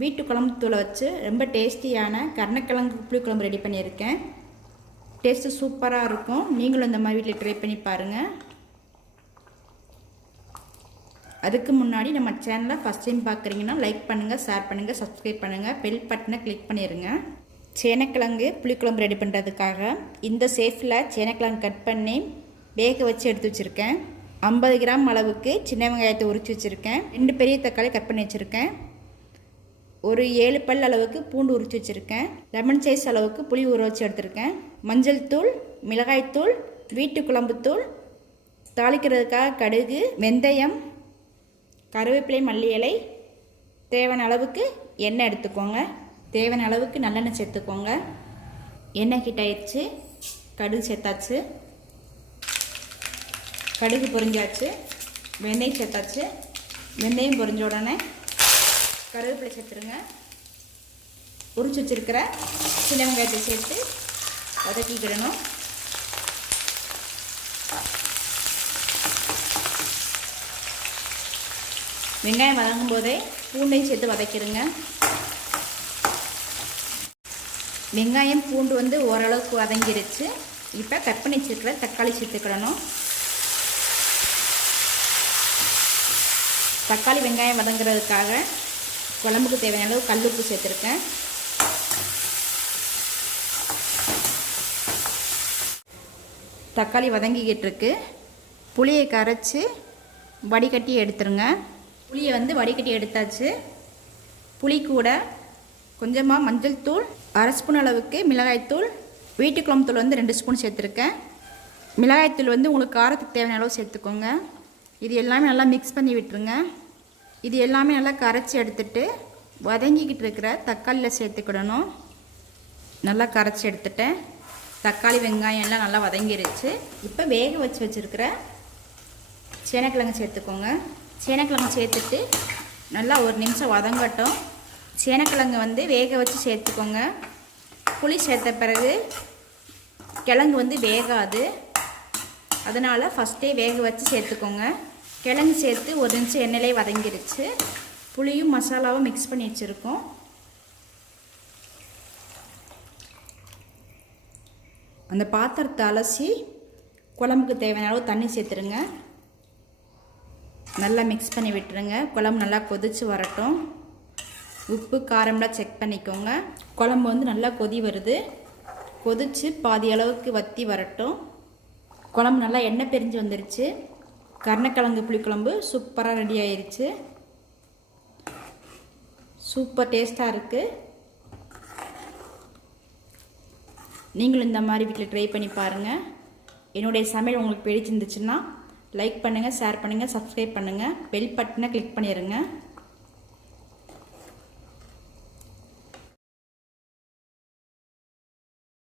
வீட்டு குழம்பு தூளை வச்சு ரொம்ப டேஸ்டியான கருணக்கிழங்கு புளிக்குழம்பு ரெடி பண்ணியிருக்கேன். டேஸ்ட்டு சூப்பராக இருக்கும். நீங்களும் இந்த மாதிரி வீட்டில் ட்ரை பண்ணி பாருங்கள். அதுக்கு முன்னாடி நம்ம சேனலை ஃபஸ்ட் டைம் பார்க்குறீங்கன்னா லைக் பண்ணுங்கள், ஷேர் பண்ணுங்கள், சப்ஸ்கிரைப் பண்ணுங்கள், பெல் பட்டனை கிளிக் பண்ணிடுங்க. சேனக்கிழங்கு புளிக்குழம்பு ரெடி பண்ணுறதுக்காக இந்த சேஃபில் சேனக்கிழங்கு கட் பண்ணி வேக வச்சு எடுத்து வச்சுருக்கேன். 50 கிராம் அளவுக்கு சின்ன வெங்காயத்தை உரித்து வச்சுருக்கேன். 2 பெரிய தக்காளி கட் பண்ணி வச்சுருக்கேன். ஒரு 7 பல் அளவுக்கு பூண்டு உரித்து வச்சுருக்கேன். லெமன் சைஸ் அளவுக்கு புளி ஊற வச்சு எடுத்துருக்கேன். மஞ்சள் தூள், மிளகாய்த்தூள், வீட்டு குழம்புத்தூள், தாளிக்கிறதுக்காக கடுகு, வெந்தயம், கருவேப்பிலை, மல்லி இலை, தேவையான அளவுக்கு எண்ணெய் எடுத்துக்கோங்க. தேவையான அளவுக்கு நல்லெண்ணெய் சேர்த்துக்கோங்க. எண்ணெய் ஹீட் ஆயிடுச்சு. கடுகு சேர்த்தாச்சு. கடுகு பொரிஞ்சாச்சு. வெந்தயம் சேர்த்தாச்சு. வெந்தயம் பொரிஞ்ச உடனே கருவேப்பிலை சேர்த்துருங்க. உரிச்சு வச்சுருக்கிற சின்ன வெங்காயத்தை சேர்த்து வதக்கிக்கிடணும். வெங்காயம் வதங்கும் போதே பூண்டையும் சேர்த்து வதக்கிடுங்க. வெங்காயம் பூண்டு ஓரளவுக்கு வதங்கிருச்சு. இப்போ கட் பண்ணி வச்சுருக்கிற தக்காளி சேர்த்துக்கிடணும். தக்காளி வெங்காயம் வதங்குறதுக்காக குழம்புக்கு தேவையான அளவு கல்லுப்பு சேர்த்துருக்கேன். தக்காளி வதங்கிக்கிட்டு இருக்கு. புளியை கரைச்சி வடிகட்டி எடுத்துருங்க. புளியை வடிகட்டி எடுத்தாச்சு. புளி கூட கொஞ்சமாக மஞ்சள் தூள், 1/2 ஸ்பூன் அளவுக்கு மிளகாய்த்தூள், வீட்டு குழம்பு தூள் 2 ஸ்பூன் சேர்த்துருக்கேன். மிளகாய்த்தூள் உங்களுக்கு காரத்துக்கு தேவையான அளவு சேர்த்துக்கோங்க. இது எல்லாமே நல்லா மிக்ஸ் பண்ணி விட்டுருங்க. இது எல்லாமே நல்லா கரைச்சி எடுத்துட்டு வதங்கிக்கிட்டு இருக்கிற தக்காளியில் சேர்த்துக்கிடணும். நல்லா கரைச்சி எடுத்துட்டேன். தக்காளி வெங்காயம் எல்லாம் நல்லா வதங்கிருச்சு. இப்போ வேக வச்சுருக்கிற சேனக்கிழங்கு சேர்த்துக்கோங்க. சேனக்கிழங்கு சேர்த்துட்டு நல்லா 1 நிமிஷம் வதங்கட்டும். சேனக்கிழங்கு வேக வச்சு சேர்த்துக்கோங்க. புளி சேர்த்த பிறகு கிழங்கு வேகாது. அதனால் ஃபஸ்ட்டே வேக வச்சு சேர்த்துக்கோங்க. கிழங்கு சேர்த்து 1 நிமிஷம் எண்ணெயிலே வதங்கிருச்சு. புளியும் மசாலாவும் மிக்ஸ் பண்ணி வச்சுருக்கோம். அந்த பாத்திரத்தை அலசி குழம்புக்கு தேவையான அளவு தண்ணி சேர்த்துருங்க. நல்லா மிக்ஸ் பண்ணி விட்டுருங்க. குழம்பு நல்லா கொதித்து வரட்டும். உப்பு காரம்லாம் செக் பண்ணிக்கோங்க. குழம்பு நல்லா கொதி வருது. கொதித்து பாதி அளவுக்கு வற்றி வரட்டும். குழம்பு நல்லா எண்ணெய் பிரிஞ்சு வந்துருச்சு. கருணக்கிழங்கு புளிக்குழம்பு சூப்பராக ரெடி ஆயிடுச்சு. சூப்பர் டேஸ்ட்டாக இருக்குது. நீங்களும் இந்த மாதிரி வீட்டில் ட்ரை பண்ணி பாருங்கள். என்னுடைய சமையல் உங்களுக்கு பிடிச்சிருந்துச்சுன்னா லைக் பண்ணுங்கள், ஷேர் பண்ணுங்கள், சப்ஸ்கிரைப் பண்ணுங்கள், பெல் பட்டனை கிளிக் பண்ணிடுங்க.